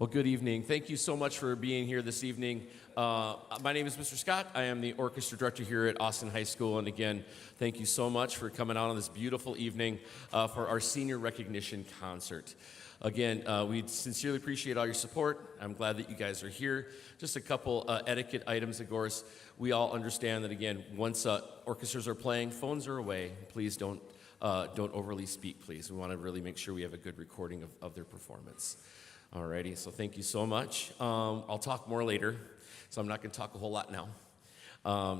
Well, good evening. Thank you so much for being here this evening. My name is Mr. Scott. I am the orchestra director here at Austin High School. And again, thank you so much for coming out on this beautiful evening for our senior recognition concert. Again, we sincerely appreciate all your support. I'm glad that you guys are here. Just a couple etiquette items, of course. We all understand that, again, once orchestras are playing, phones are away. Please don't overly speak, please. We want to really make sure we have a good recording of their performance. Alrighty, so thank you so much. I'll talk more later, so I'm not going to talk a whole lot now.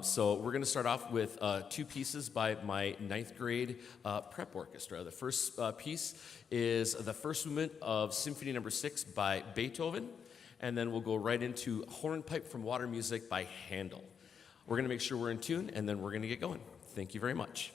So we're going to start off with two pieces by my ninth grade prep orchestra. The first piece is the first movement of Symphony No. 6 by Beethoven, and then we'll go right into Hornpipe from Water Music by Handel. We're going to make sure we're in tune, and then we're going to get going. Thank you very much.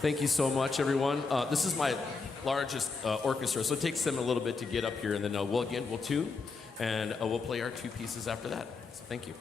Thank you so much, everyone. This is my largest orchestra, so it takes them a little bit to get up here, and then we'll tune, and we'll play our two pieces after that. So thank you.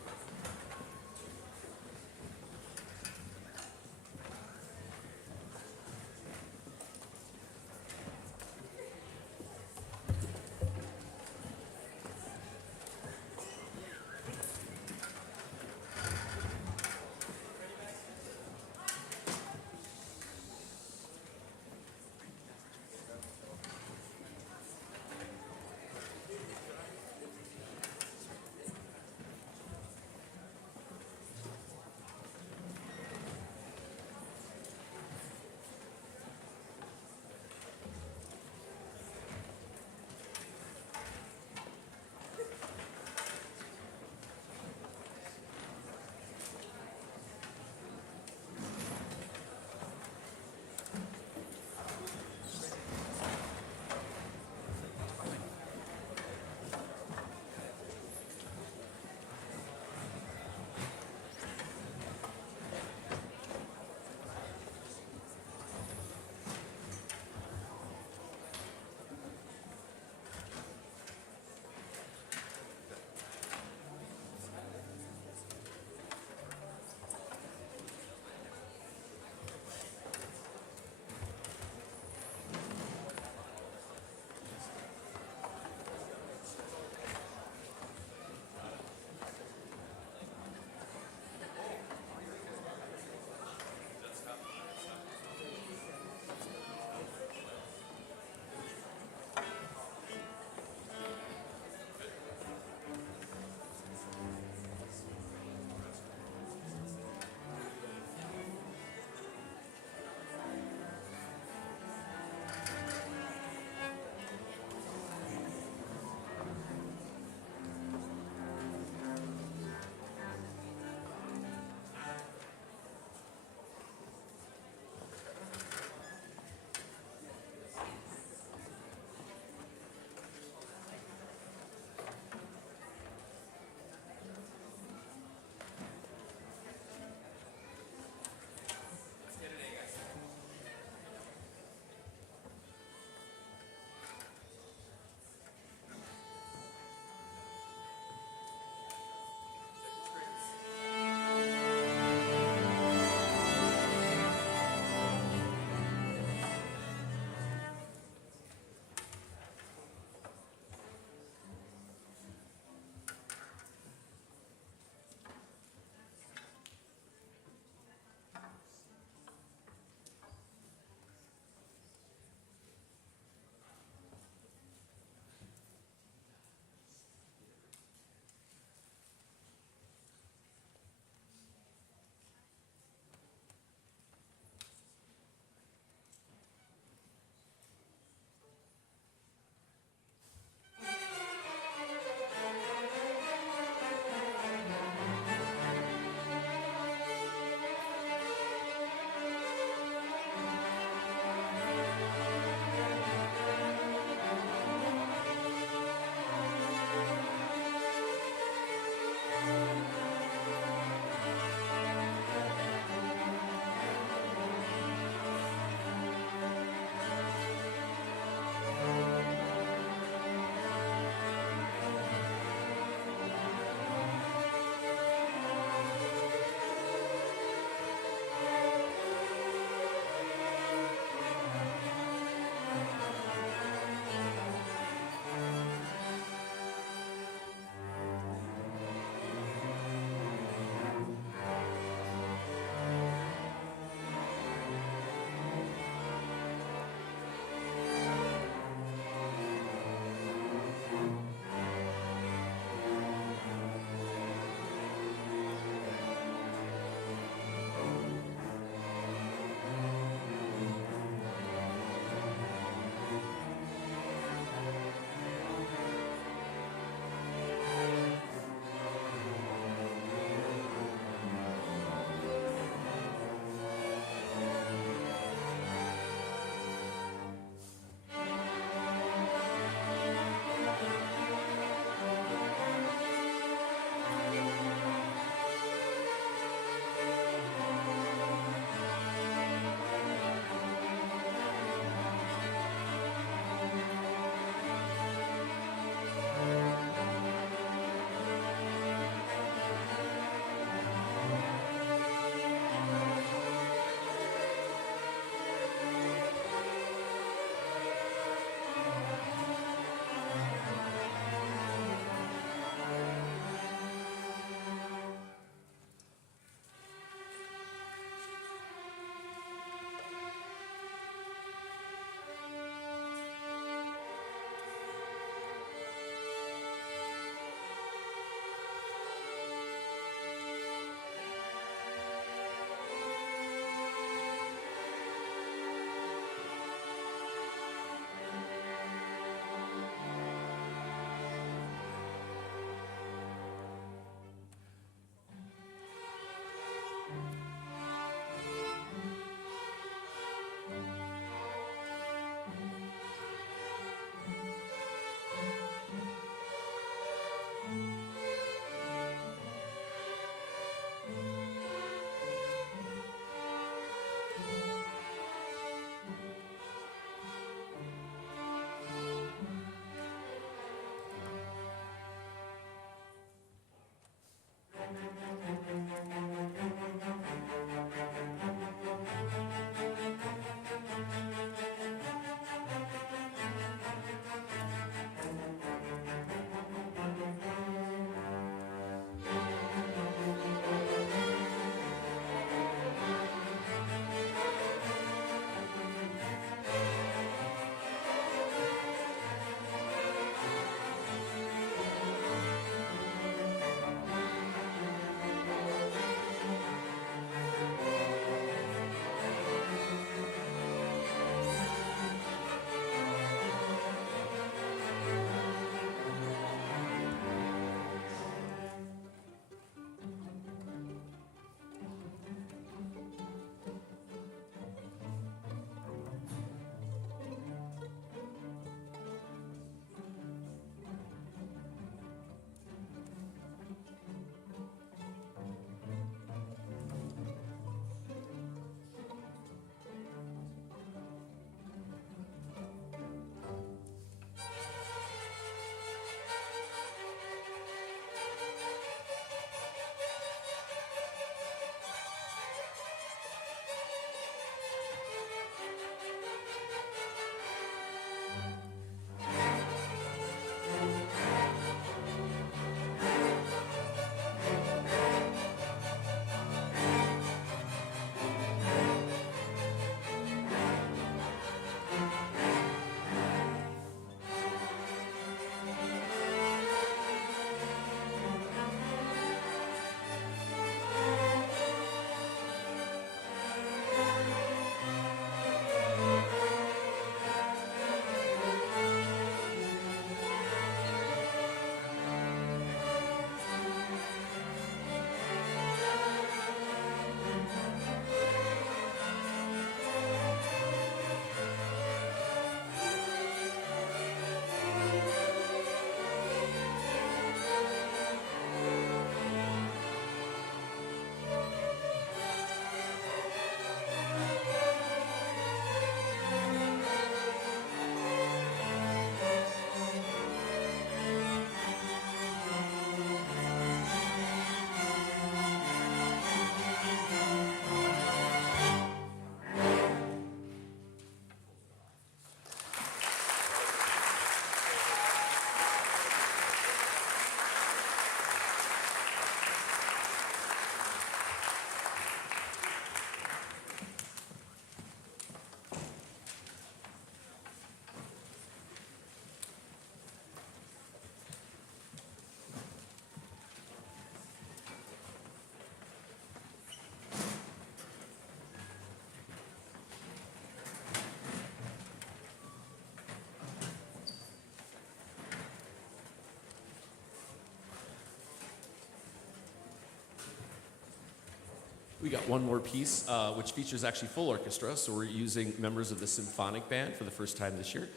We got one more piece, which features actually full orchestra, so we're using members of the symphonic band for the first time this year.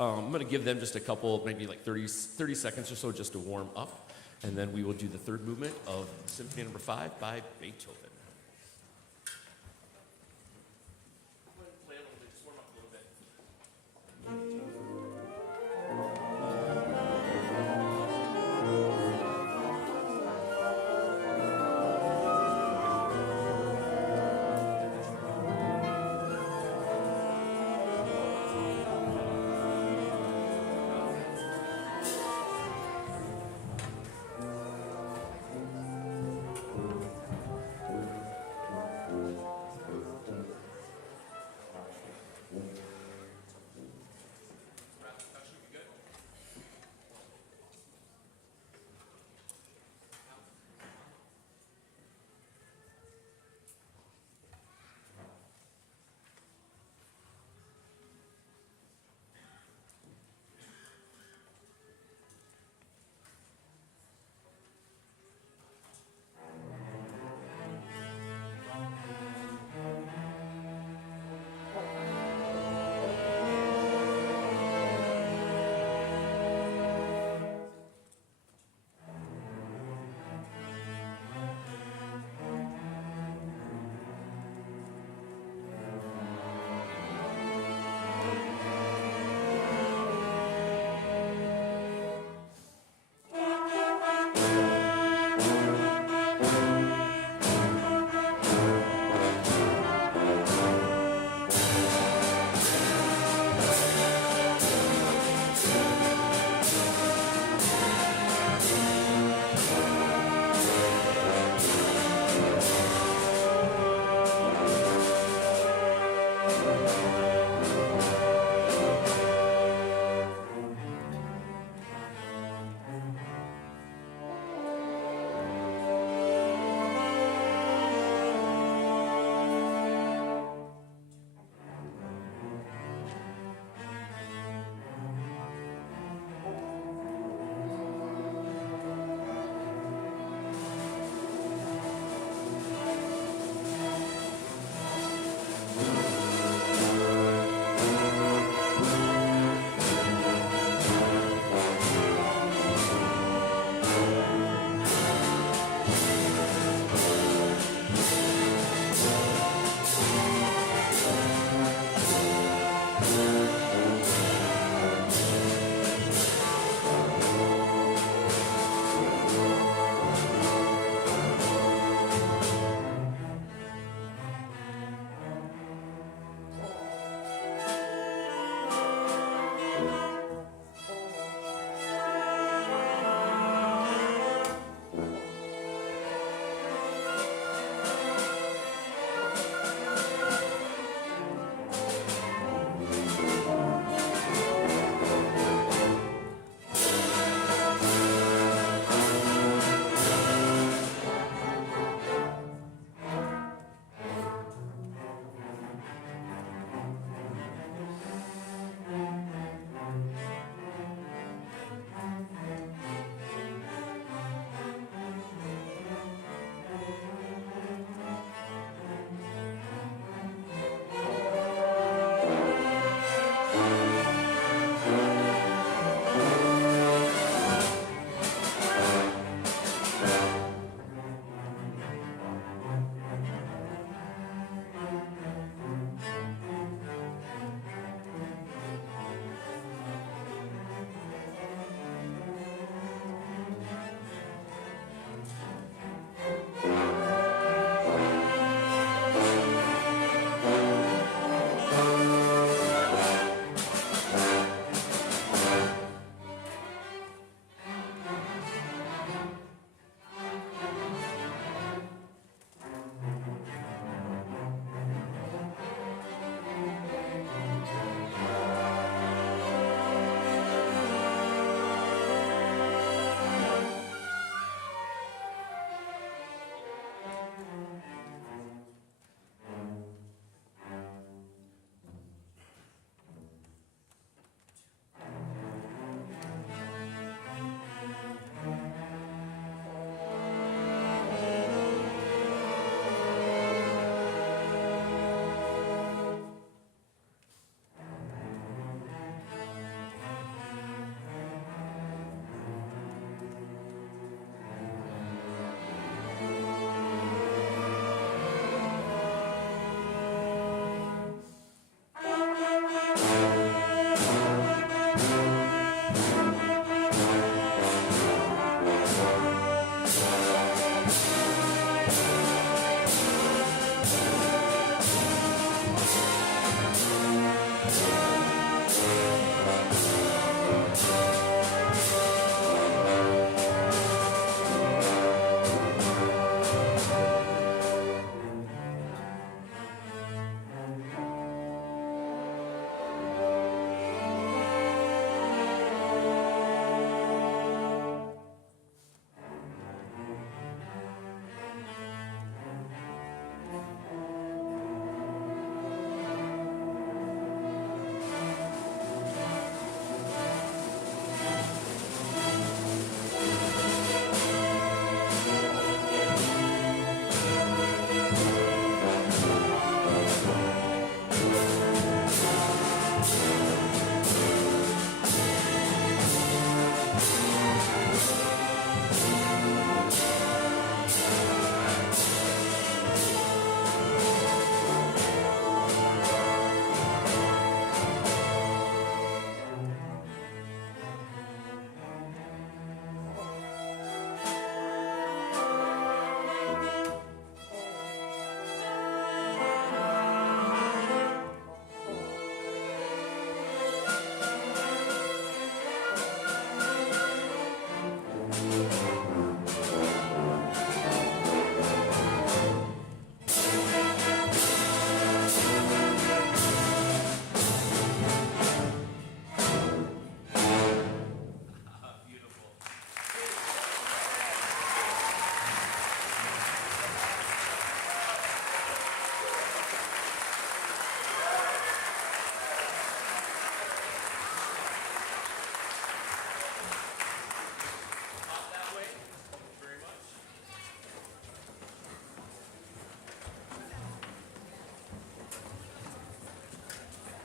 I'm going to give them just a couple, maybe like 30 seconds or so just to warm up, and then we will do the third movement of Symphony Number 5 by Beethoven. Play a little bit, just warm up a little bit.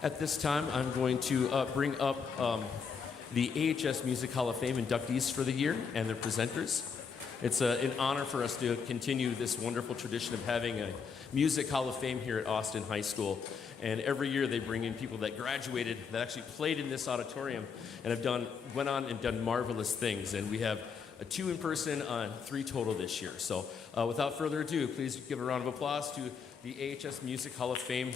At this time, I'm going to bring up the AHS Music Hall of Fame inductees for the year and their presenters. It's an honor for us to continue this wonderful tradition of having a Music Hall of Fame here at Austin High School. And every year they bring in people that graduated, that actually played in this auditorium and went on and done marvelous things. And we have 2 in person, 3 total this year. So without further ado, please give a round of applause to the AHS Music Hall of Fame.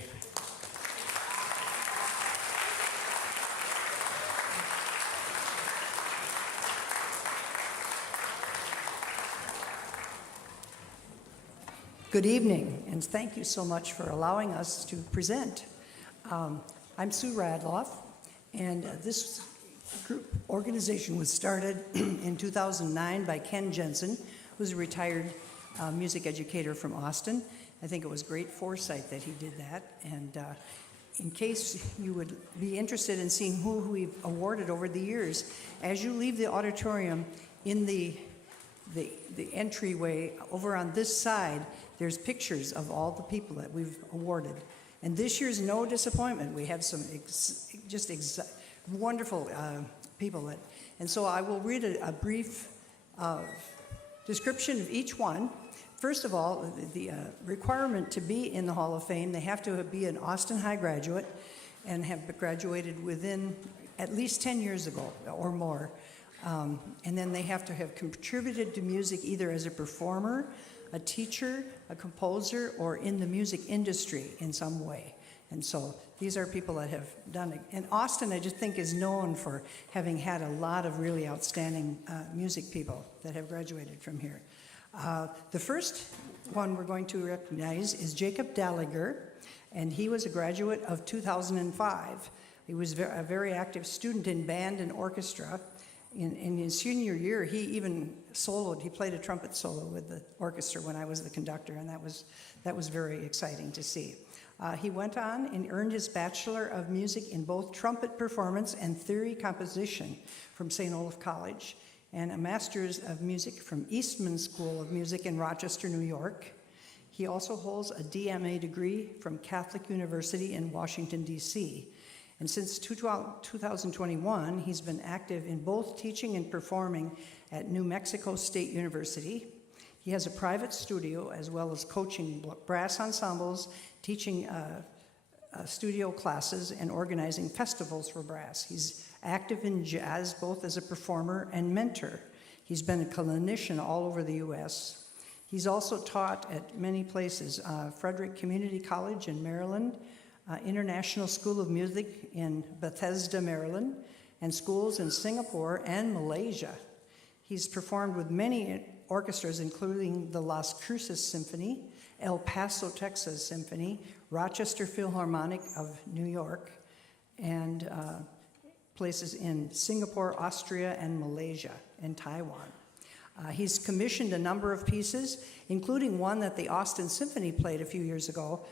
Good evening, and thank you so much for allowing us to present. I'm Sue Radloff, and this organization was started in 2009 by Ken Jensen, who's a retired music educator from Austin. I think it was great foresight that he did that, and in case you would be interested in seeing who we've awarded over the years, as you leave the auditorium in the entryway over on this side, there's pictures of all the people that we've awarded. And this year's no disappointment. We have some wonderful people. And so I will read a brief description of each one. First of all, the requirement to be in the Hall of Fame, they have to be an Austin High graduate and have graduated within at least 10 years ago or more. And then they have to have contributed to music either as a performer, a teacher, a composer, or in the music industry in some way. And so these are people that have done it. And Austin, I just think, is known for having had a lot of really outstanding music people that have graduated from here. The first one we're going to recognize is Jacob Dalliger, and he was a graduate of 2005. He was a very active student in band and orchestra. In his senior year, he even soloed. He played a trumpet solo with the orchestra when I was the conductor, and that was very exciting to see. He went on and earned his Bachelor of Music in both trumpet performance and theory composition from St. Olaf College, and a Master's of Music from Eastman School of Music in Rochester, New York. He also holds a DMA degree from Catholic University in Washington, D.C., and since 2021, he's been active in both teaching and performing at New Mexico State University. He has a private studio as well as coaching brass ensembles, teaching studio classes, and organizing festivals for brass. He's active in jazz both as a performer and mentor. He's been a clinician all over the U.S. He's also taught at many places, Frederick Community College in Maryland, International School of Music in Bethesda, Maryland, and schools in Singapore and Malaysia. He's performed with many orchestras, including the Las Cruces Symphony, El Paso, Texas Symphony, Rochester Philharmonic of New York, and places in Singapore, Austria, and Malaysia, and Taiwan. He's commissioned a number of pieces, including one that the Austin Symphony played a few years ago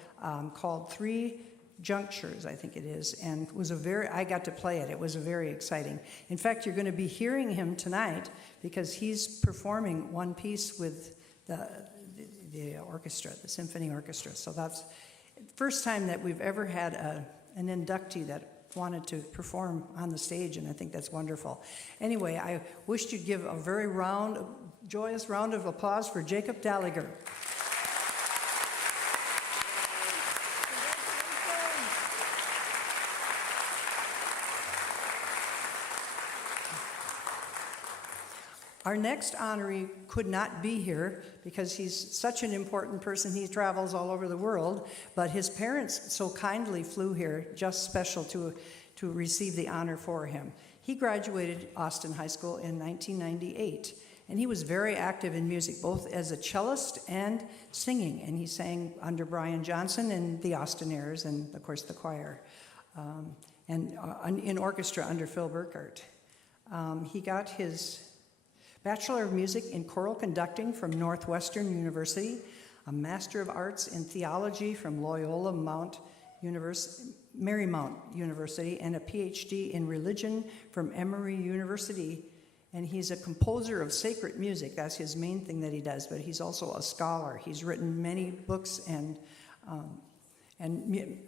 called Three Junctures, I think it is, and I got to play it. It was very exciting. In fact, you're going to be hearing him tonight because he's performing one piece with the orchestra, the symphony orchestra. So that's the first time that we've ever had an inductee that wanted to perform on the stage, and I think that's wonderful. Anyway, I wish you'd give a very joyous round of applause for Jacob Dalliger. Our next honoree could not be here because he's such an important person. He travels all over the world, but his parents so kindly flew here just special to receive the honor for him. He graduated Austin High School in 1998, and he was very active in music, both as a cellist and singing, and he sang under Brian Johnson and the Austin-Airs and, of course, the choir, and in orchestra under Phil Burkhardt. He got his Bachelor of Music in Choral Conducting from Northwestern University, a Master of Arts in Theology from Loyola Marymount University, and a PhD in Religion from Emory University. And he's a composer of sacred music. That's his main thing that he does, but he's also a scholar. He's written many books and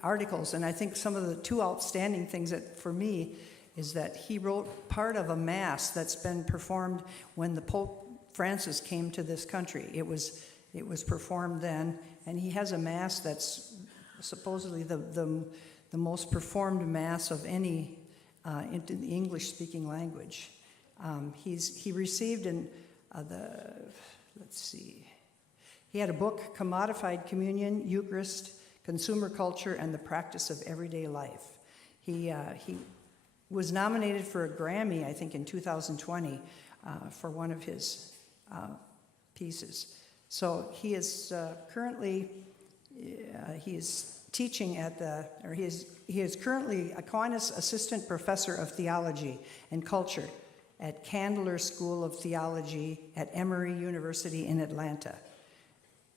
articles. And I think some of the two outstanding things that, for me, is that he wrote part of a mass that's been performed when the Pope Francis came to this country. It was performed then, and he has a mass that's supposedly the most performed mass of any in the English-speaking language. He received he had a book, Commodified Communion, Eucharist, Consumer Culture, and the Practice of Everyday Life. He was nominated for a Grammy, I think, in 2020 for one of his pieces. So he is currently he is teaching at he is currently Aquinas Assistant Professor of Theology and Culture at Candler School of Theology at Emory University in Atlanta,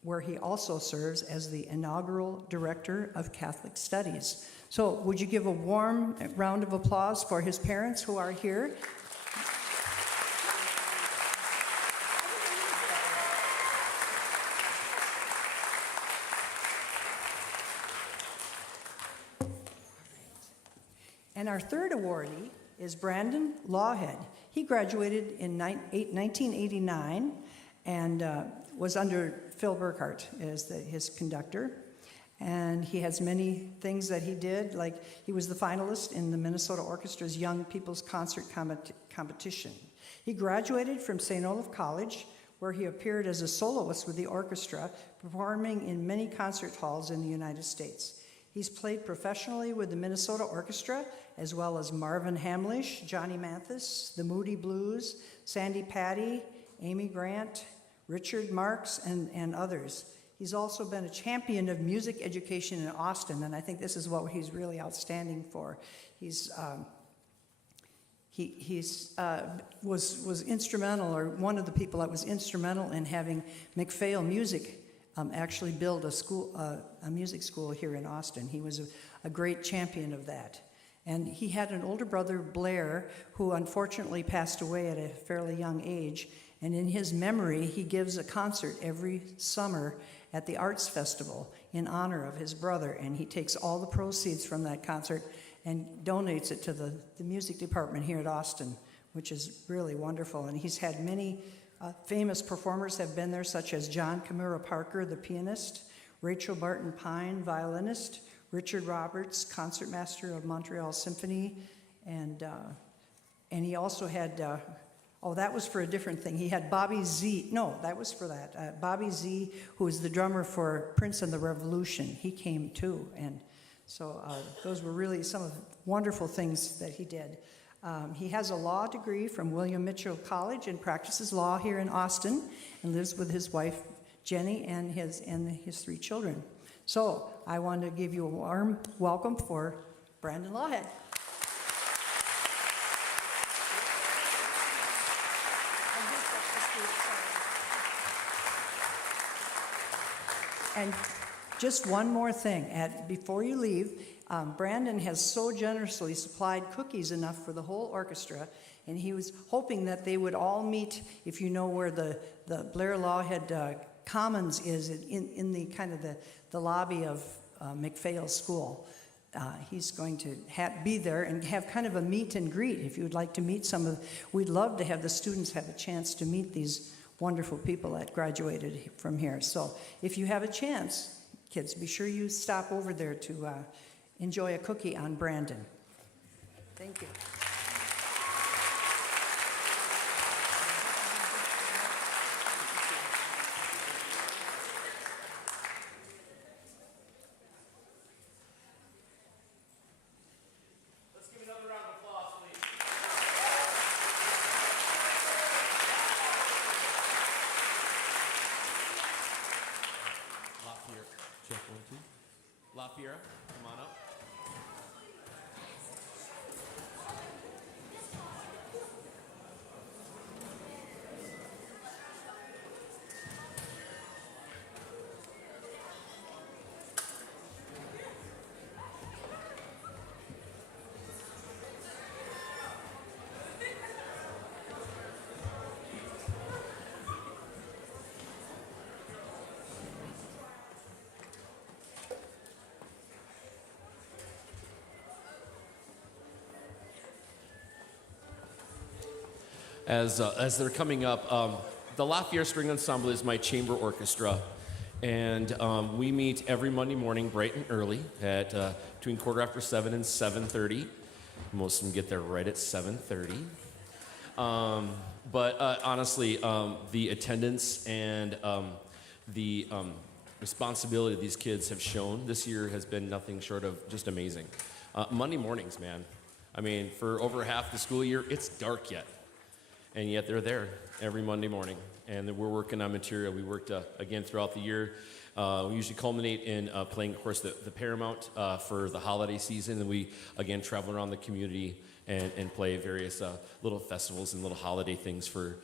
where he also serves as the inaugural Director of Catholic Studies. So would you give a warm round of applause for his parents who are here? And our third awardee is Brandon Lawhead. He graduated in 1989 and was under Phil Burkhart as his conductor. And he has many things that he did, like he was the finalist in the Minnesota Orchestra's Young People's Concert Competition. He graduated from St. Olaf College, where he appeared as a soloist with the orchestra, performing in many concert halls in the United States. He's played professionally with the Minnesota Orchestra, as well as Marvin Hamlish, Johnny Mathis, the Moody Blues, Sandy Patty, Amy Grant, Richard Marks, and others. He's also been a champion of music education in Austin, and I think this is what he's really outstanding for. Was instrumental, or one of the people that was instrumental in having McPhail Music actually build a music school here in Austin. He was a great champion of that. And he had an older brother, Blair, who unfortunately passed away at a fairly young age. And in his memory, he gives a concert every summer at the Arts Festival in honor of his brother. And he takes all the proceeds from that concert and donates it to the music department here at Austin, which is really wonderful. And he's had many famous performers have been there, such as John Kimura Parker, the pianist, Rachel Barton Pine, violinist, Richard Roberts, concertmaster of Montreal Symphony, and he also had, that was for a different thing. He had Bobby Z, no, that was for that. Bobby Z, who was the drummer for Prince and the Revolution, he came too. And so those were really some of the wonderful things that he did. He has a law degree from William Mitchell College and practices law here in Austin and lives with his wife, Jenny, and his 3 children. So I want to give you a warm welcome for Brandon Lawhead. And just one more thing. Before you leave, Brandon has so generously supplied cookies enough for the whole orchestra, and he was hoping that they would all meet, if you know where the Blair Lawhead Commons is, in the kind of the lobby of McPhail School. He's going to be there and have kind of a meet and greet. If you would like to meet we'd love to have the students have a chance to meet these wonderful people that graduated from here. So if you have a chance, kids, be sure you stop over there to enjoy a cookie on Brandon. Thank you. Let's give another round of applause, please. LaPierre, check 1, 2. LaPierre, come on up. as they're coming up. The Lafayette String Ensemble is my chamber orchestra, and we meet every Monday morning bright and early at between 7:15 and 7:30. Most of them get there right at 7:30. But honestly, the attendance and the responsibility these kids have shown this year has been nothing short of just amazing. Monday mornings, man. I mean, for over half the school year, it's dark yet. And yet they're there every Monday morning. And we're working on material. We worked, again, throughout the year. We usually culminate in playing, of course, the Paramount for the holiday season. And we, again, travel around the community and play various little festivals and little holiday things for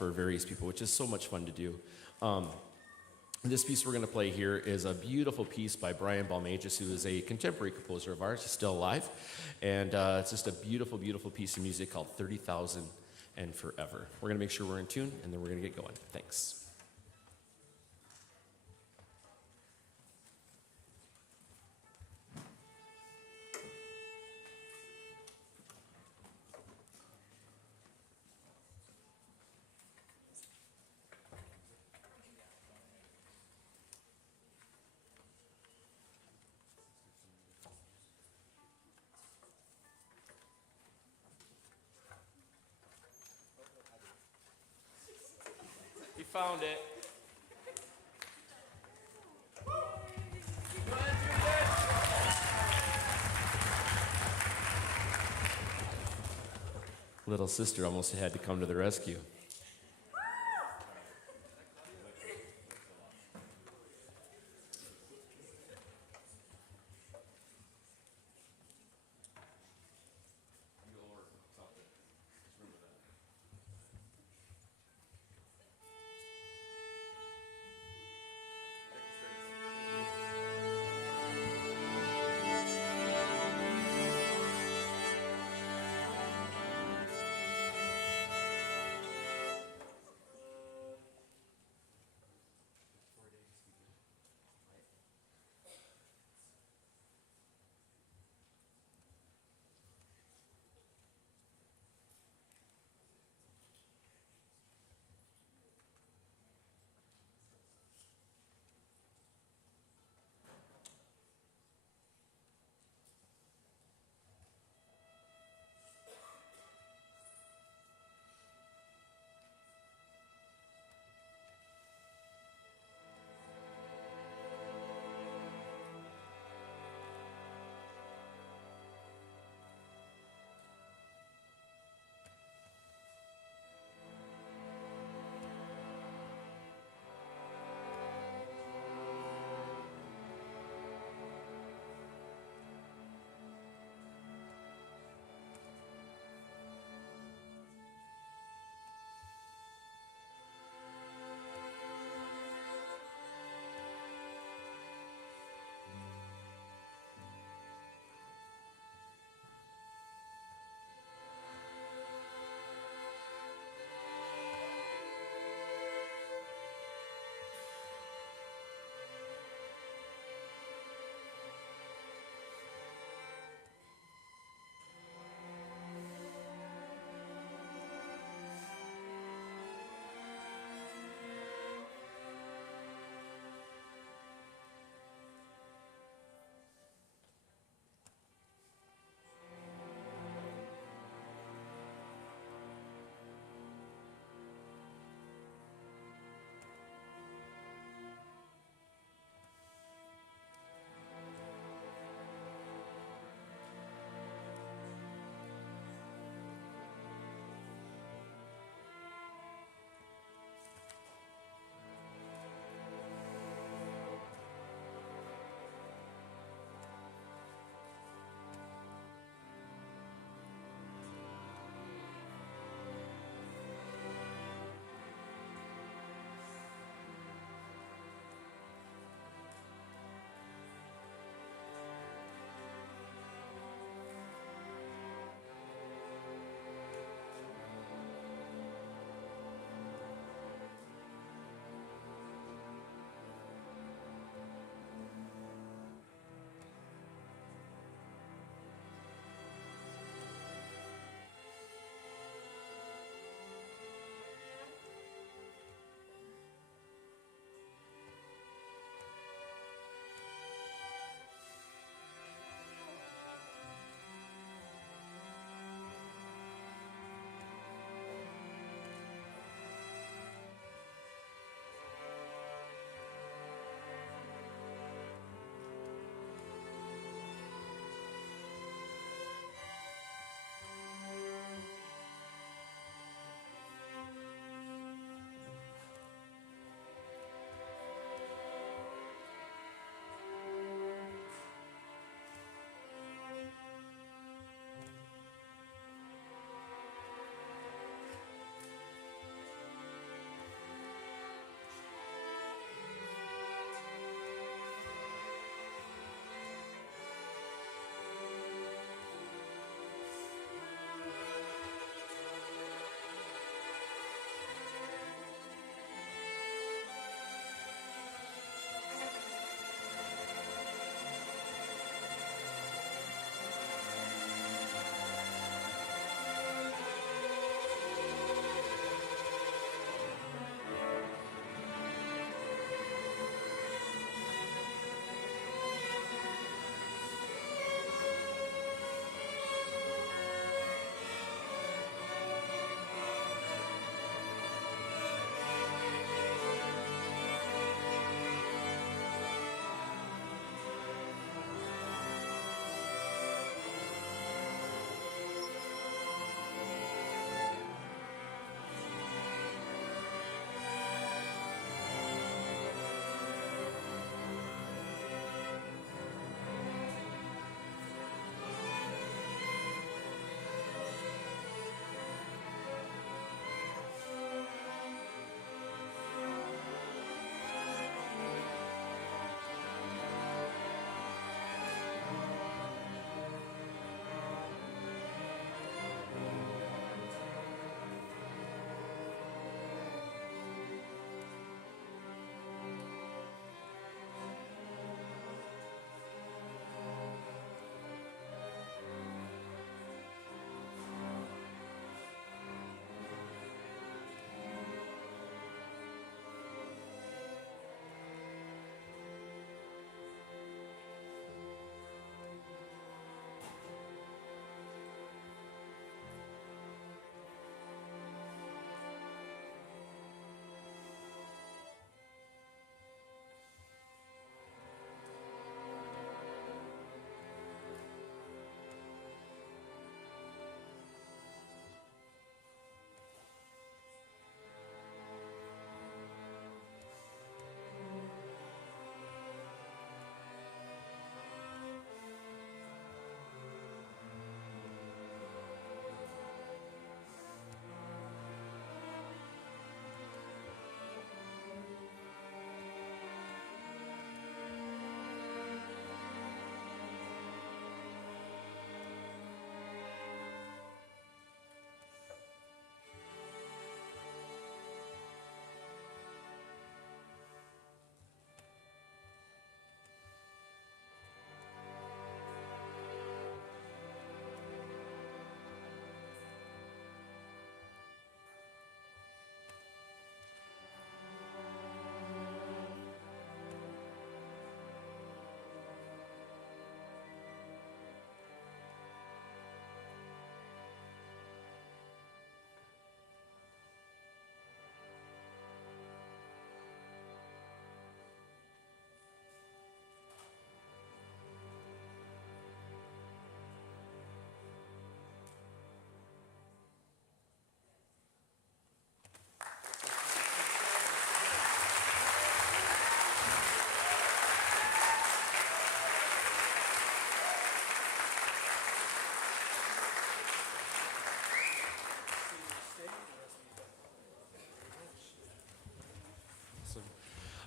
various people, which is so much fun to do. This piece we're going to play here is a beautiful piece by Brian Balmages, who is a contemporary composer of ours. He's still alive. And it's just a beautiful, beautiful piece of music called 30,000 and Forever. We're going to make sure we're in tune, and then we're going to get going. Thanks. You found it. Little sister almost had to come to the rescue.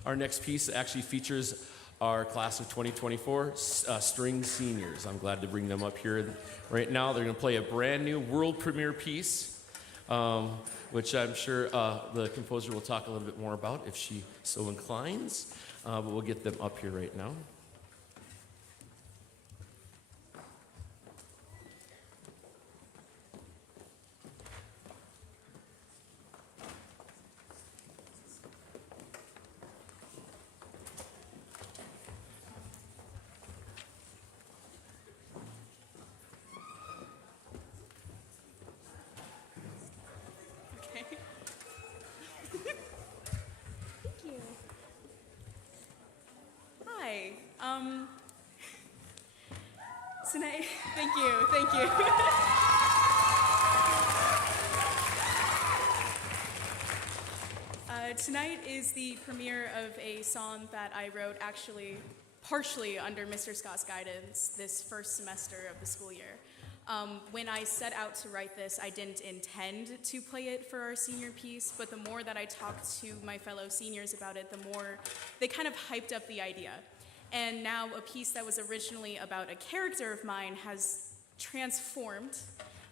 Our next piece actually features our class of 2024 string seniors. I'm glad to bring them up here right now. They're going to play a brand new world premiere piece, which I'm sure the composer will talk a little bit more about if she so inclines. But we'll get them up here right now. Hi. Tonight, thank you. Tonight is the premiere of a song that I wrote actually partially under Mr. Scott's guidance this first semester of the school year. When I set out to write this, I didn't intend to play it for our senior piece, but the more that I talked to my fellow seniors about it, the more they kind of hyped up the idea. And now a piece that was originally about a character of mine has transformed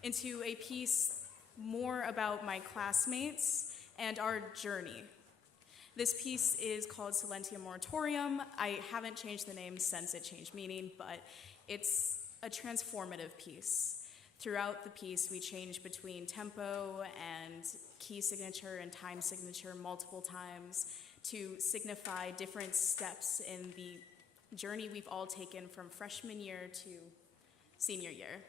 into a piece more about my classmates and our journey. This piece is called Silentium Moratorium. I haven't changed the name since it changed meaning, but it's a transformative piece. Throughout the piece, we change between tempo and key signature and time signature multiple times to signify different steps in the journey we've all taken from freshman year to senior year.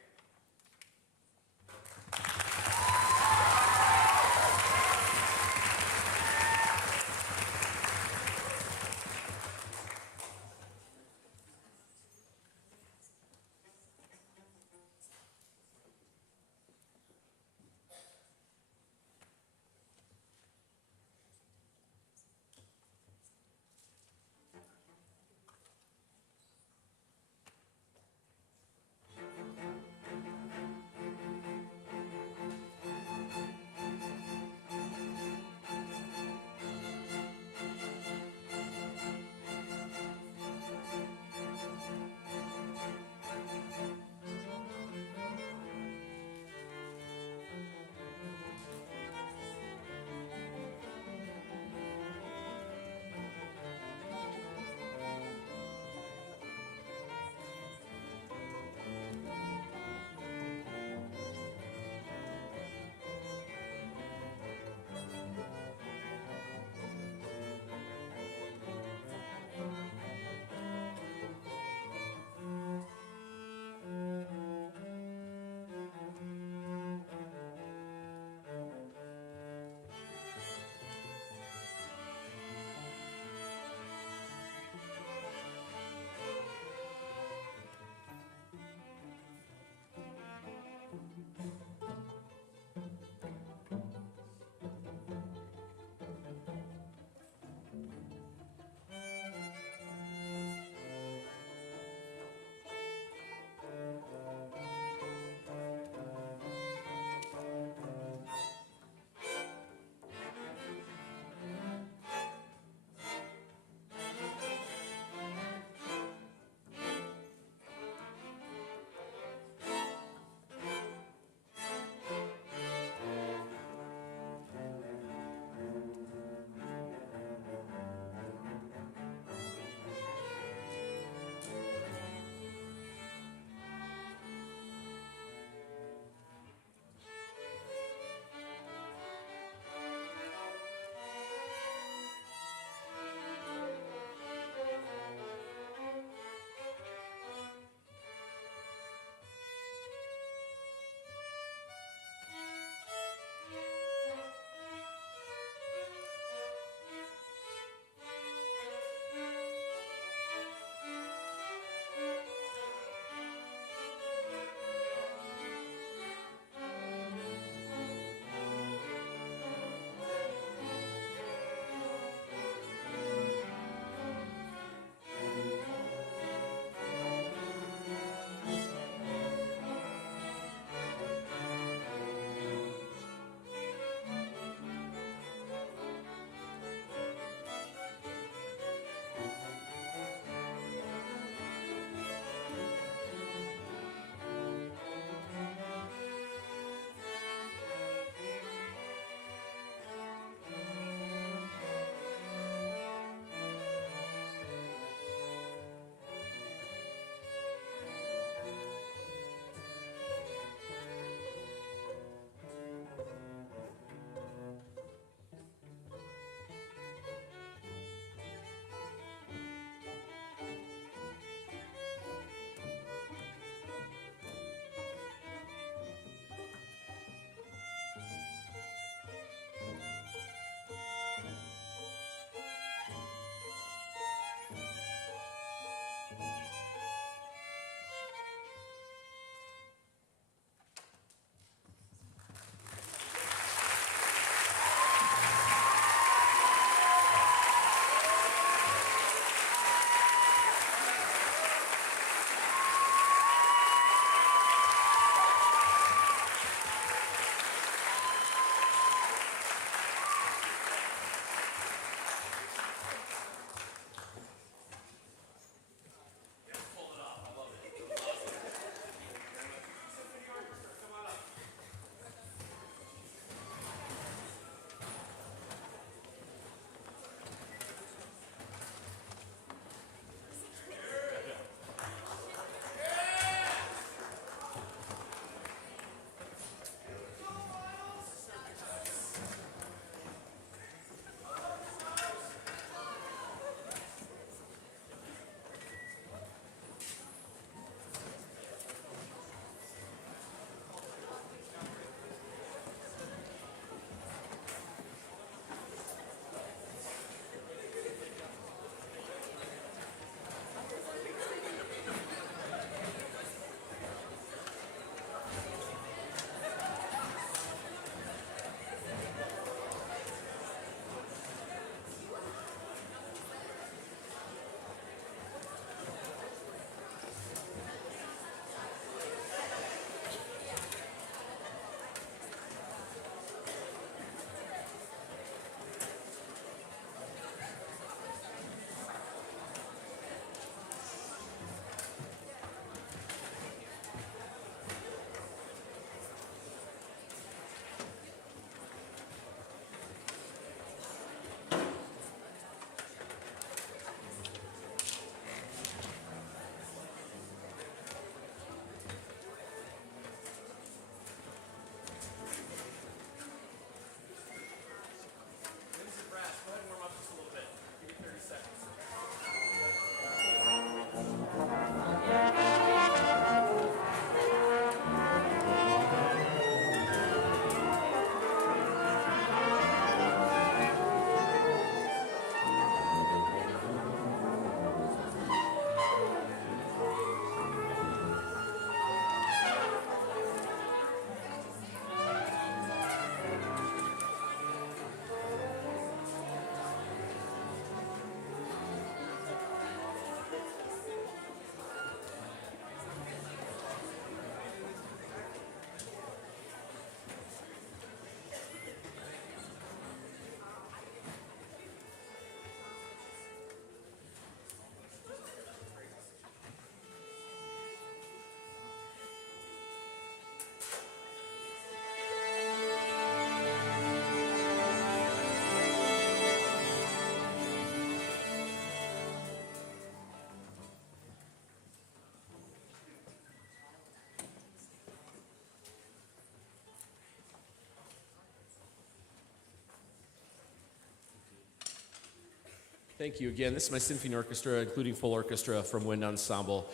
Thank you again. This is my symphony orchestra, including full orchestra from Wind Ensemble.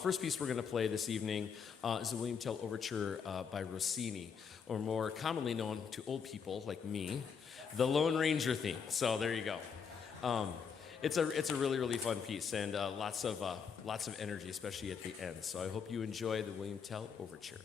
First piece we're going to play this evening is the William Tell Overture by Rossini, or more commonly known to old people like me, the Lone Ranger theme. So there you go. It's a really, really fun piece, and lots of energy, especially at the end. So I hope you enjoy the William Tell Overture.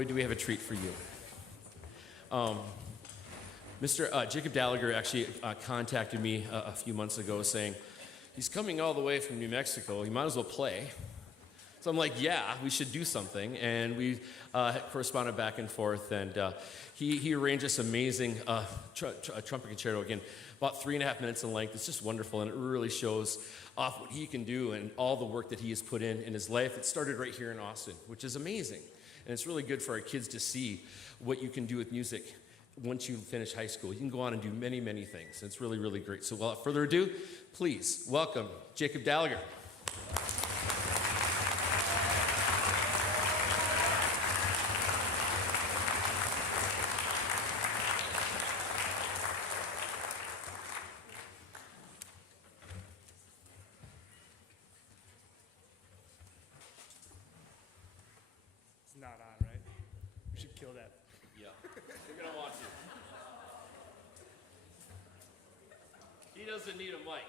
boy, do we have a treat for you. Mr. Jacob Gallagher actually contacted me a few months ago saying, he's coming all the way from New Mexico, he might as well play. So I'm like, yeah, we should do something. And we corresponded back and forth, and he arranged this amazing trumpet concerto, again, about 3.5 minutes in length. It's just wonderful, and it really shows off what he can do and all the work that he has put in his life. It started right here in Austin, which is amazing. And it's really good for our kids to see what you can do with music once you finish high school. You can go on and do many, many things. It's really, really great. So without further ado, please welcome Jacob Gallagher. It's not on, right? We should kill that. Yeah, you're gonna want to. He doesn't need a mic.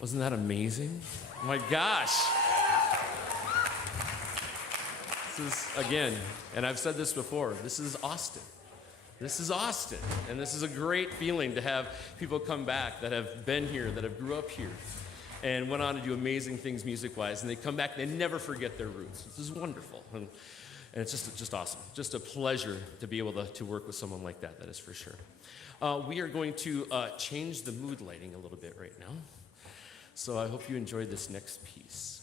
Wasn't that amazing? Oh my gosh. This is, again, and I've said this before, this is Austin. This is Austin, and this is a great feeling to have people come back that have been here, that have grew up here, and went on to do amazing things music-wise, and they come back and they never forget their roots. This is wonderful, and it's just awesome. Just a pleasure to be able to work with someone like that, that is for sure. We are going to change the mood lighting a little bit right now, so I hope you enjoyed this next piece.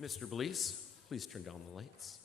Mr. Belize, please turn down the lights.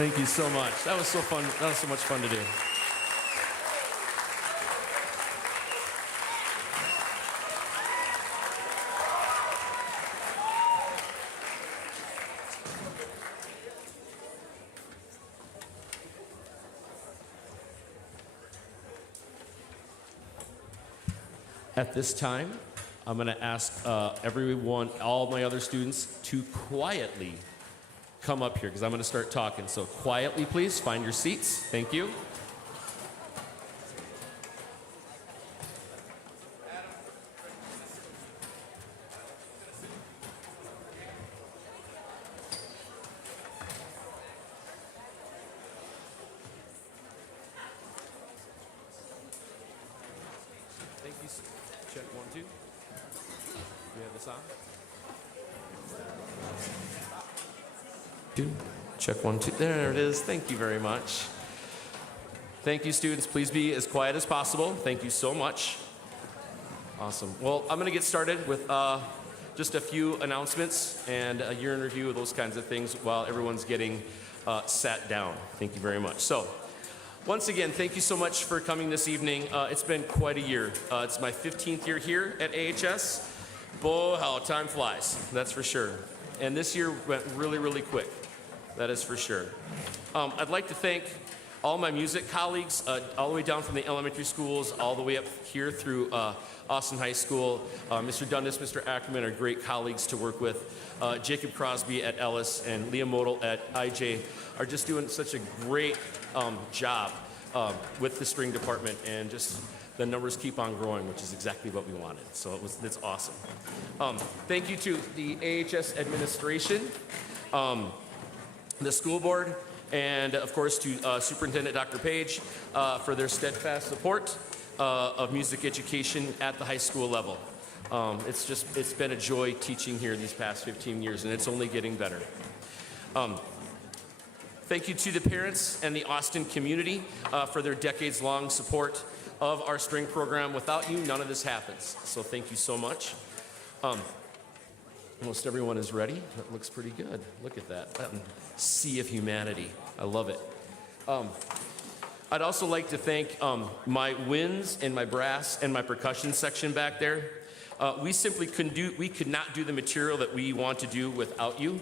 Thank you so much. That was so fun. That was so much fun to do. At this time, I'm going to ask everyone, all my other students, to quietly come up here because I'm going to start talking. So quietly, please, find your seats. Thank you. Thank you. Check 1, 2. We have this on. 2. Check 1, 2. There it is. Thank you very much. Thank you, students. Please be as quiet as possible. Thank you so much. Awesome. Well, I'm going to get started with just a few announcements and a year in review of those kinds of things while everyone's getting sat down. Thank you very much. So, once again, thank you so much for coming this evening. It's been quite a year. It's my 15th year here at AHS. Boy, how time flies, that's for sure. And this year went really, really quick. That is for sure. I'd like to thank all my music colleagues, all the way down from the elementary schools, all the way up here through Austin High School. Mr. Dundas, Mr. Ackerman are great colleagues to work with. Jacob Crosby at Ellis and Leah Model at IJ are just doing such a great job with the string department, and just the numbers keep on growing, which is exactly what we wanted. So it's awesome. Thank you to the AHS administration, the school board, and of course to Superintendent Dr. Page for their steadfast support of music education at the high school level. It's been a joy teaching here these past 15 years, and it's only getting better. Thank you to the parents and the Austin community for their decades-long support of our string program. Without you, none of this happens. So thank you so much. Almost everyone is ready. That looks pretty good. Look at that. Sea of humanity. I love it. I'd also like to thank my winds and my brass and my percussion section back there. We simply could not do the material that we want to do without you.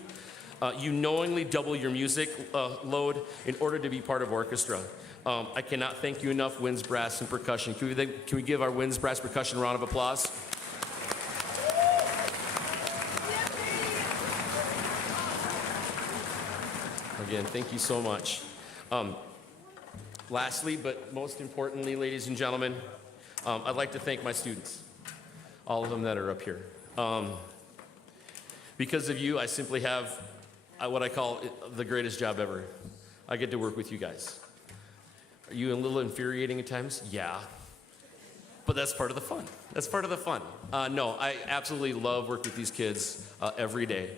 You knowingly double your music load in order to be part of orchestra. I cannot thank you enough, winds, brass, and percussion. Can we give our winds, brass, percussion a round of applause? Again, thank you so much. Lastly, but most importantly, ladies and gentlemen, I'd like to thank my students, all of them that are up here. Because of you, I simply have what I call the greatest job ever. I get to work with you guys. Are you a little infuriating at times? Yeah. But that's part of the fun. That's part of the fun. No, I absolutely love working with these kids every day.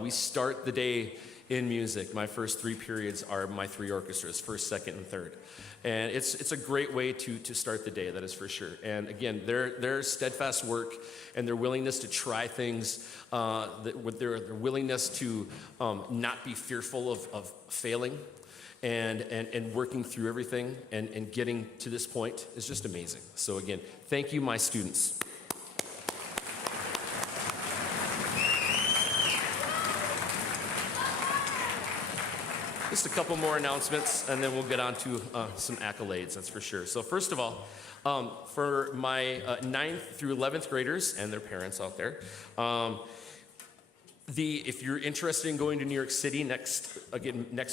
We start the day in music. My first 3 periods are my 3 orchestras, first, second, and third. And it's a great way to start the day, that is for sure. And again, their steadfast work and their willingness to try things, with their willingness to not be fearful of failing and working through everything and getting to this point is just amazing. So again, thank you, my students. Just a couple more announcements, and then we'll get on to some accolades, that's for sure. So first of all, for my 9th through 11th graders and their parents out there, if you're interested in going to New York City next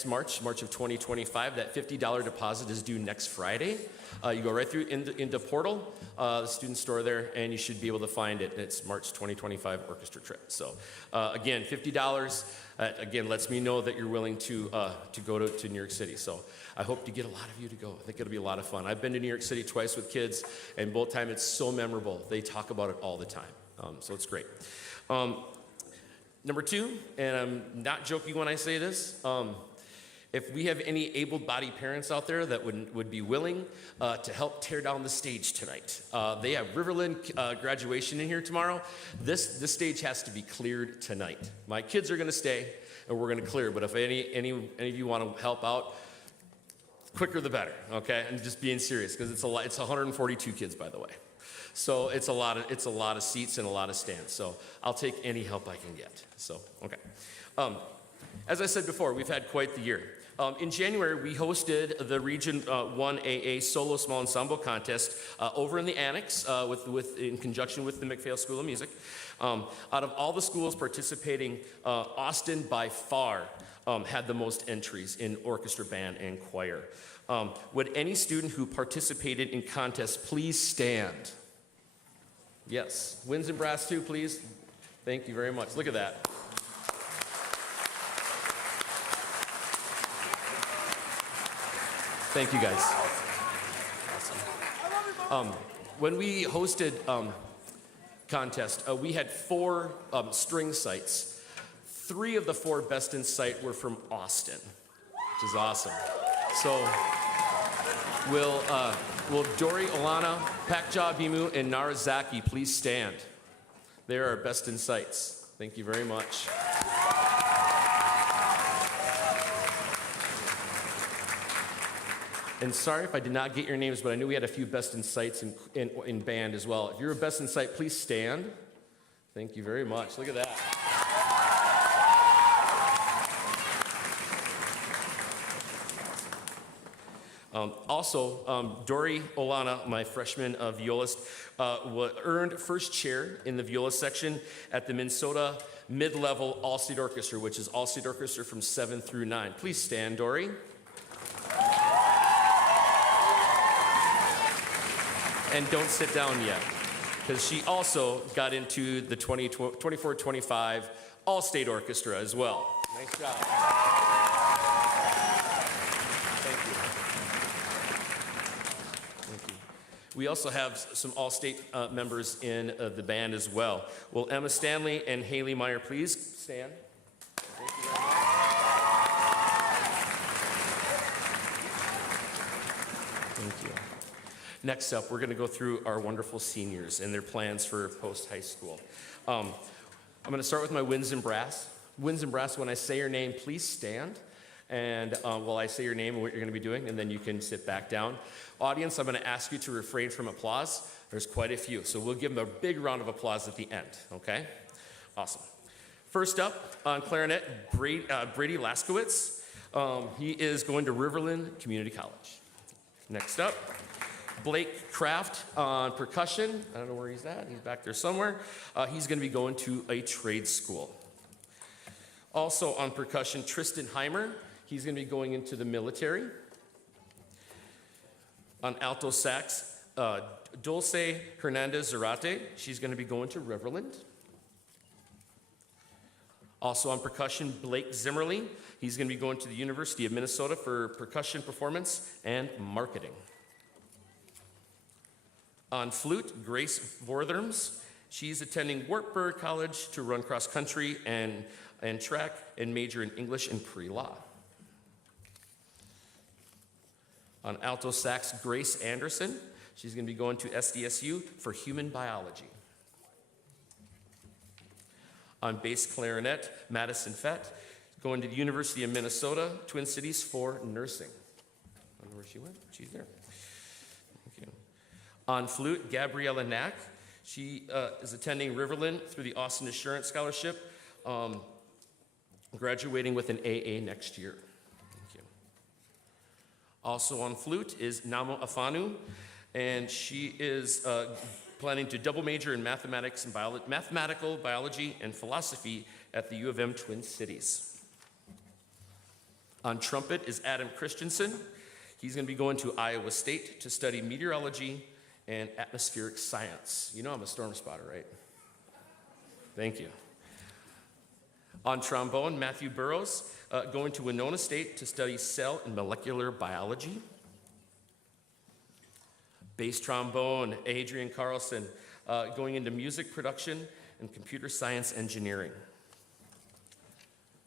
March of 2025, that $50 deposit is due next Friday. You go right through into Portal, the student store there, and you should be able to find it. It's March 2025 orchestra trip. So again, $50. Again, lets me know that you're willing to go to New York City. So I hope to get a lot of you to go. I think it'll be a lot of fun. I've been to New York City twice with kids, and both times it's so memorable. They talk about it all the time. So it's great. Number 2, and I'm not joking when I say this, If we have any able-bodied parents out there that would be willing to help tear down the stage tonight, they have Riverland graduation in here tomorrow. This stage has to be cleared tonight. My kids are going to stay, and we're going to clear. But if any of you want to help out, quicker the better. Okay, and just being serious because it's a lot. It's 142 kids, by the way. So it's a lot of seats and a lot of stands. So I'll take any help I can get. So okay. As I said before, we've had quite the year. In January, we hosted the Region 1 AA Solo Small Ensemble Contest over in the Annex in conjunction with the McPhail School of Music. Out of all the schools participating, Austin by far had the most entries in orchestra, band, and choir. Would any student who participated in contests please stand? Yes. Winds and brass too, please. Thank you very much. Look at that. Thank you, guys. Awesome. When we hosted contest, we had 4 string sites. 3 of the 4 best in sight were from Austin, which is awesome. So will Dori Olana, Pakja Bimu, and Narazaki please stand? They are our best in sights. Thank you very much. And sorry if I did not get your names, but I knew we had a few best in sights in band as well. If you're a best in sight, please stand. Thank you very much. Look at that. Dori Olana, my freshman violist, earned first chair in the viola section at the Minnesota Mid-Level All-State Orchestra, which is All-State Orchestra from 7 through 9. Please stand, Dori. And don't sit down yet, because she also got into the 24-25 All-State Orchestra as well. Nice job. Thank you. Thank you. We also have some All-State members in the band as well. Will Emma Stanley and Haley Meyer please stand? Thank you very much. Thank you. Next up, we're going to go through our wonderful seniors and their plans for post-high school. I'm going to start with my winds and brass. Winds and brass, when I say your name, please stand. And while I say your name and what you're going to be doing, and then you can sit back down. Audience, I'm going to ask you to refrain from applause. There's quite a few, so we'll give them a big round of applause at the end, okay? Awesome. First up, on clarinet, Brady Laskowitz. He is going to Riverland Community College. Next up, Blake Kraft on percussion. I don't know where he's at. He's back there somewhere. He's going to be going to a trade school. Also on percussion, Tristan Heimer. He's going to be going into the military. On alto sax, Dulce Hernandez Zarate. She's going to be going to Riverland. Also on percussion, Blake Zimmerly. He's going to be going to the University of Minnesota for percussion performance and marketing. On flute, Grace Vortherms. She's attending Wartburg College to run cross country and track and major in English and pre-law. On alto sax, Grace Anderson. She's going to be going to SDSU for human biology. On bass clarinet, Madison Fett, going to the University of Minnesota, Twin Cities for nursing. I don't know where she went. She's there. Thank you. On flute, Gabriella Knack. She is attending Riverland through the Austin Assurance Scholarship, graduating with an AA next year. Thank you. Also on flute is Namo Afanu, and she is planning to double major in mathematics and mathematical biology and philosophy at the U of M Twin Cities. On trumpet is Adam Christensen. He's going to be going to Iowa State to study meteorology and atmospheric science. You know I'm a storm spotter, right? Thank you. On trombone, Matthew Burrows, going to Winona State to study cell and molecular biology. Bass trombone, Adrian Carlson, going into music production and computer science engineering.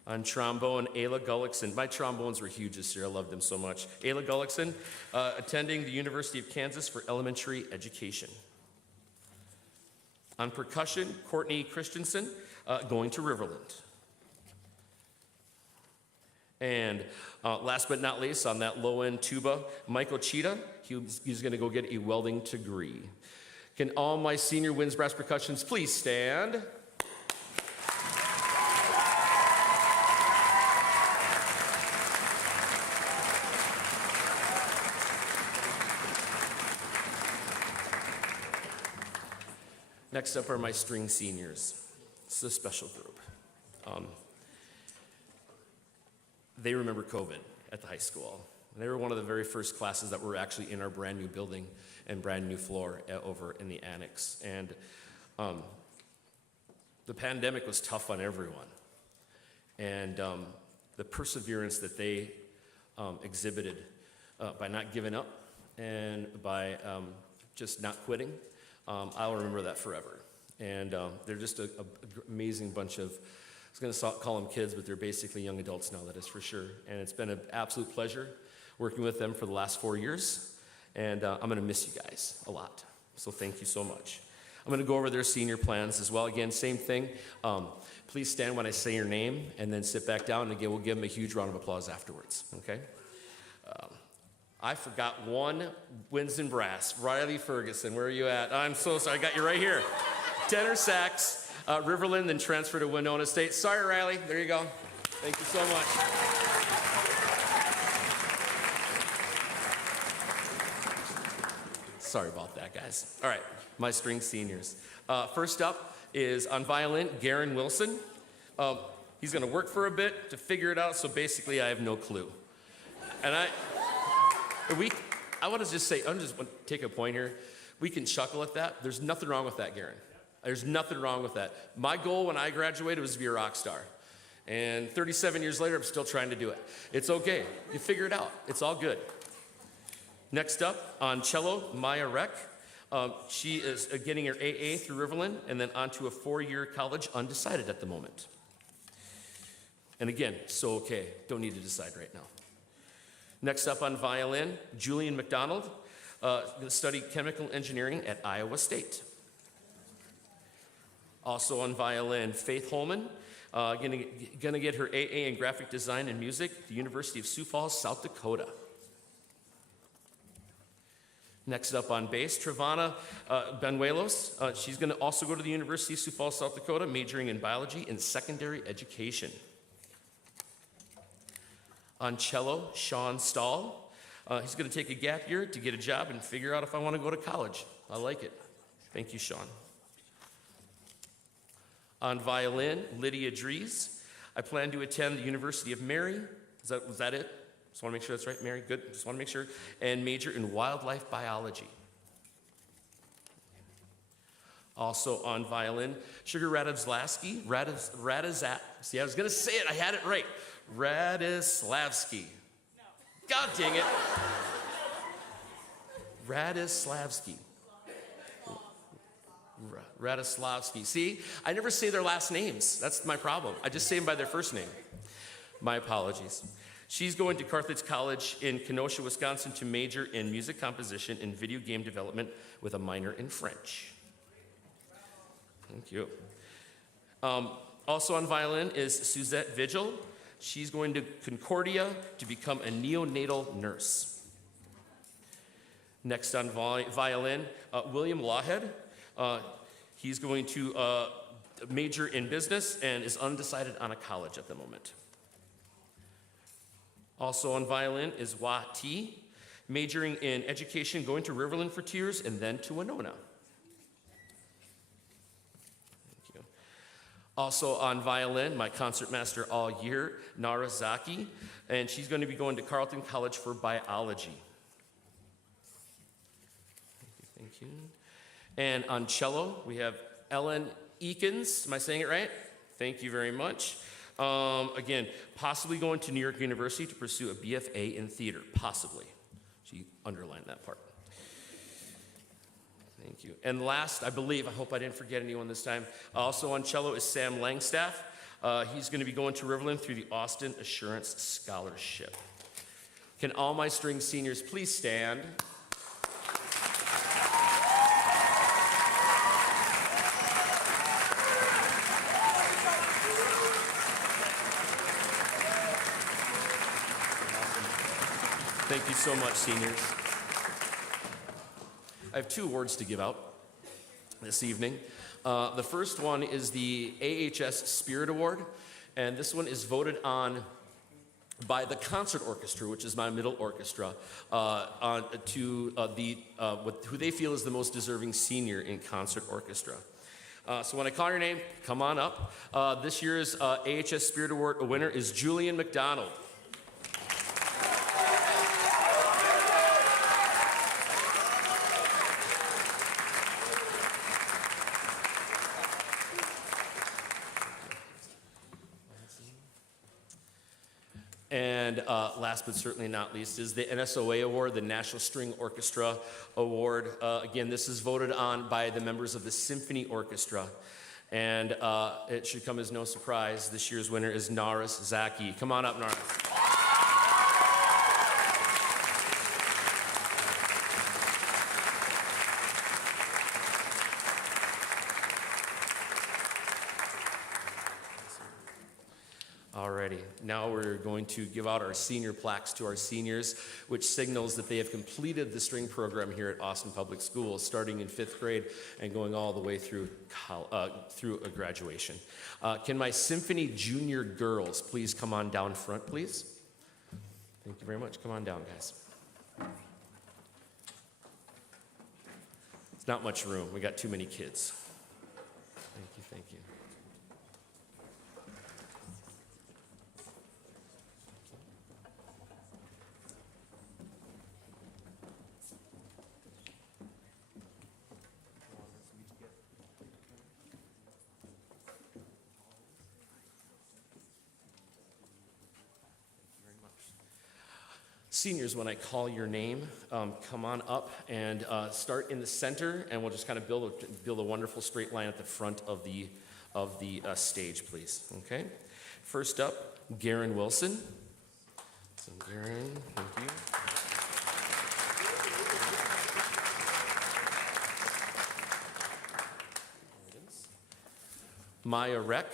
On trombone, Ayla Gullickson. My trombones were huge this year. I loved them so much. Ayla Gullickson, attending the University of Kansas for elementary education. On percussion, Courtney Christensen, going to Riverland. And last but not least, on that low-end tuba, Michael Cheetah, he's going to go get a welding degree. Can all my senior winds brass percussions please stand? Next up are my string seniors. This is a special group. They remember COVID at the high school. They were one of the very first classes that were actually in our brand new building and brand new floor over in the annex. And the pandemic was tough on everyone. And the perseverance that they exhibited by not giving up and by just not quitting, I'll remember that forever. And they're just an amazing bunch of, I was going to call them kids, but they're basically young adults now, that is for sure. And it's been an absolute pleasure working with them for the last 4 years. And I'm going to miss you guys a lot. So thank you so much. I'm going to go over their senior plans as well. Again, same thing. Please stand when I say your name, and then sit back down. And again, we'll give them a huge round of applause afterwards, okay? I forgot one winds and brass. Riley Ferguson, where are you at? I'm so sorry. I got you right here. Tenor sax. Riverland, then transfer to Winona State. Sorry, Riley. There you go. Thank you so much. Sorry about that, guys. All right, my string seniors. First up is on violin, Garen Wilson. He's going to work for a bit to figure it out, so basically I have no clue. And I want to just say, I'm just want to take a point here. We can chuckle at that. There's nothing wrong with that, Garen. There's nothing wrong with that. My goal when I graduated was to be a rock star. And 37 years later, I'm still trying to do it. It's okay. You figure it out. It's all good. Next up, on cello, Maya Reck. She is getting her AA through Riverland and then on to a 4-year college, undecided at the moment. And again, so okay. Don't need to decide right now. Next up on violin, Julian McDonald, going to study chemical engineering at Iowa State. Also on violin, Faith Holman, going to get her AA in graphic design and music at the University of Sioux Falls, South Dakota. Next up on bass, Trevana Benuelos. She's going to also go to the University of Sioux Falls, South Dakota, majoring in biology and secondary education. On cello, Sean Stahl. He's going to take a gap year to get a job and figure out if I want to go to college. I like it. Thank you, Sean. On violin, Lydia Dries. I plan to attend the University of Mary. Was that it? Just want to make sure that's right, Mary. Good. Just want to make sure. And major in wildlife biology. Also on violin, Sugar Radislavsky. See, I was going to say it. I had it right. Radislavsky. No. God dang it. Radislavsky. Radislavsky. See, I never say their last names. That's my problem. I just say them by their first name. My apologies. She's going to Carthage College in Kenosha, Wisconsin to major in music composition and video game development with a minor in French. Thank you. Also on violin is Suzette Vigil. She's going to Concordia to become a neonatal nurse. Next on violin, William Lawhead. He's going to major in business and is undecided on a college at the moment. Also on violin is Wah T, majoring in education, going to Riverland for 2 years and then to Winona. Thank you. Also on violin, my concertmaster all year, Nara Zaki, and she's going to be going to Carleton College for biology. Thank you. And on cello, we have Ellen Eakins. Am I saying it right? Thank you very much. Again, possibly going to New York University to pursue a BFA in theater. Possibly. She underlined that part. Thank you. And last, I hope I didn't forget anyone this time, also on cello is Sam Langstaff. He's going to be going to Riverland through the Austin Assurance Scholarship. Can all my string seniors please stand? Thank you so much, seniors. I have 2 awards to give out this evening. The first one is the AHS Spirit Award, and this one is voted on by the concert orchestra, which is my middle orchestra, who they feel is the most deserving senior in concert orchestra. So when I call your name, come on up. This year's AHS Spirit Award winner is Julian McDonald. And last but certainly not least is the NSOA Award, the National String Orchestra Award. Again, this is voted on by the members of the Symphony Orchestra. And it should come as no surprise, this year's winner is Naris Zaki. Come on up, Naris. Alrighty, now we're going to give out our senior plaques to our seniors, which signals that they have completed the string program here at Austin Public Schools, starting in 5th grade and going all the way through a graduation. Can my Symphony Junior girls please come on down front, please? Thank you very much. Come on down, guys. It's not much room. We got too many kids. Thank you, thank you. Seniors, when I call your name, come on up and start in the center, and we'll just kind of build a wonderful straight line at the front of the stage, please. Okay. First up, Garen Wilson. So Garen, thank you. Maya Reck.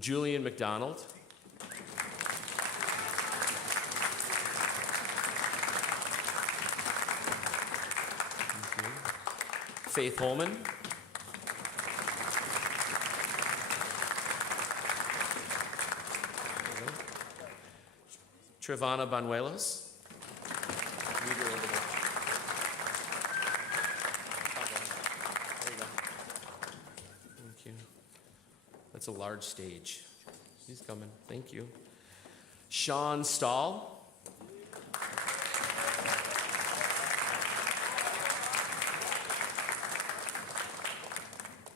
Julian McDonald. Faith Holman. Trevana Banuelos. That's a large stage. He's coming. Thank you. Sean Stahl.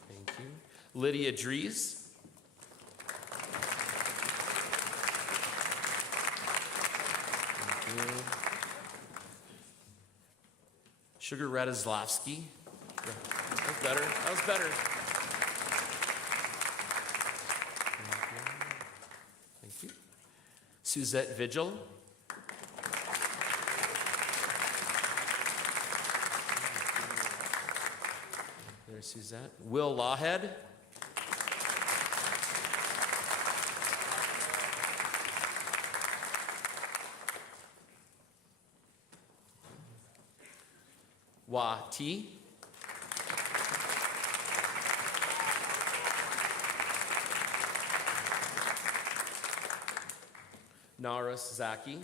Thank you. Lydia Dries. Thank you. Sugar Radoslavsky. That was better. That was better. Suzette Vigil. There's Suzette. Will Lawhead. Wah T. Naris Zaki.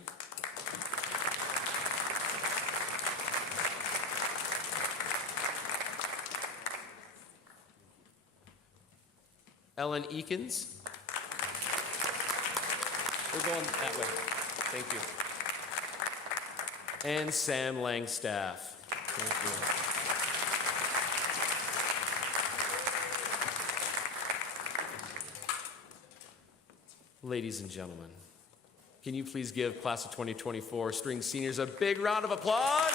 Ellen Eakins. We're going that way. Thank you. And Sam Langstaff. Thank you. Ladies and gentlemen, Can you please give class of 2024 string seniors a big round of applause?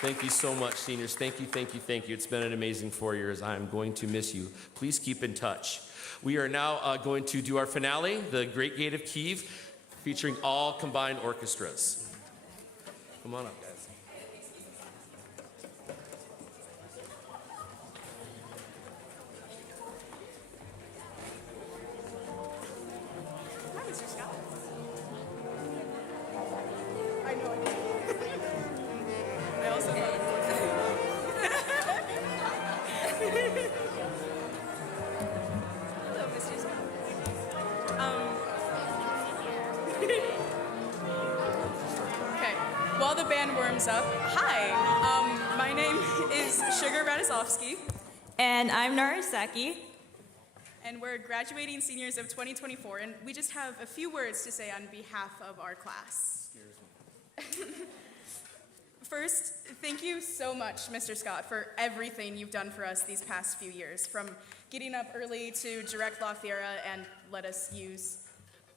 Thank you so much, seniors. Thank you, thank you, thank you. It's been an amazing 4 years. I am going to miss you. Please keep in touch. We are now going to do our finale, the Great Gate of Kyiv, featuring all combined orchestras. Come on up, guys. Hi, Mr. Scott. I know I did. I also thought it was Hello, Mr. Scott. Okay, while the band warms up, hi. My name is Sugar Radisovsky, And I'm Narasaki. and we're graduating seniors of 2024, and we just have a few words to say on behalf of our class. First, thank you so much, Mr. Scott, for everything you've done for us these past few years, from getting up early to direct La Fiera and let us use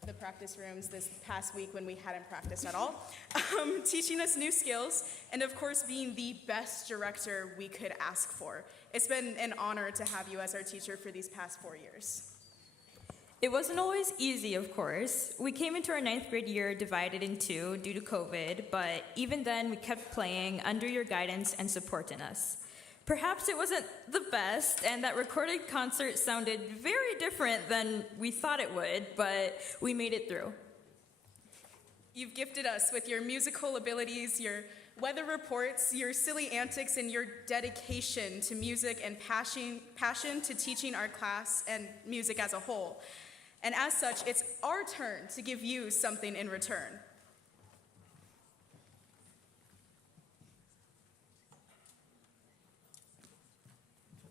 the practice rooms this past week when we hadn't practiced at all, teaching us new skills, and of course being the best director we could ask for. It's been an honor to have you as our teacher for these past 4 years. It wasn't always easy, of course. We came into our 9th grade year divided in two due to COVID, but even then we kept playing under your guidance and support in us. Perhaps it wasn't the best, and that recorded concert sounded very different than we thought it would, but we made it through. You've gifted us with your musical abilities, your weather reports, your silly antics, and your dedication to music and passion to teaching our class and music as a whole. And as such, it's our turn to give you something in return.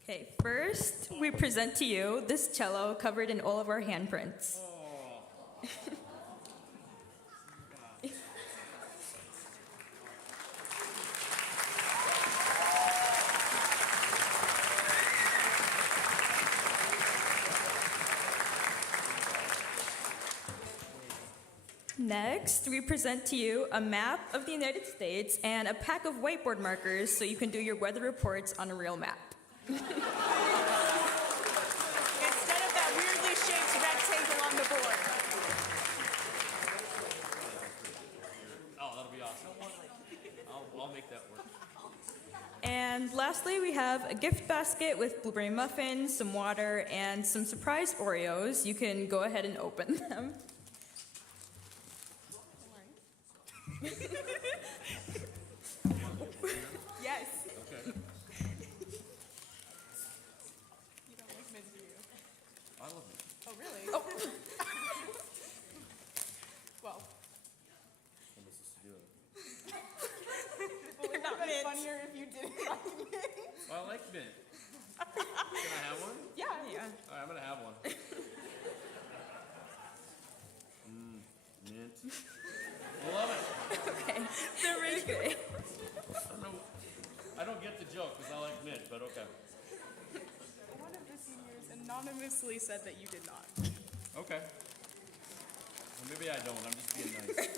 Okay, first we present to you this cello covered in all of our handprints. Next, we present to you a map of the United States and a pack of whiteboard markers so you can do your weather reports on a real map. Instead of that weirdly shaped rectangle on the board. Oh, that'll be awesome. I'll make that work. And lastly, we have a gift basket with blueberry muffins, some water, and some surprise Oreos. You can go ahead and open them. Yes. Okay. You don't like mint, do you? I love it. Oh, really? Oh. Well. Well, not it would be mint. funnier if you didn't like mint. Well, I like mint. Can I have one? Yeah. Yeah. All right, I'm gonna have one. Mint. I love it. Okay. They're really good. I don't get the joke because I like mint, but okay. One of the seniors anonymously said that you did not. Okay. Well, maybe I don't. I'm just being nice.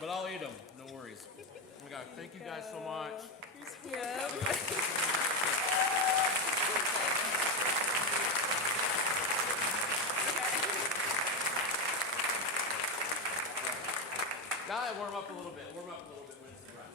But I'll eat them. No worries. Oh my God. Thank you guys so much. Now I warm up a little bit. Warm up a little bit when it's dry.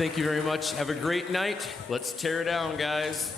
Thank you very much. Have a great night. Let's tear it down, guys.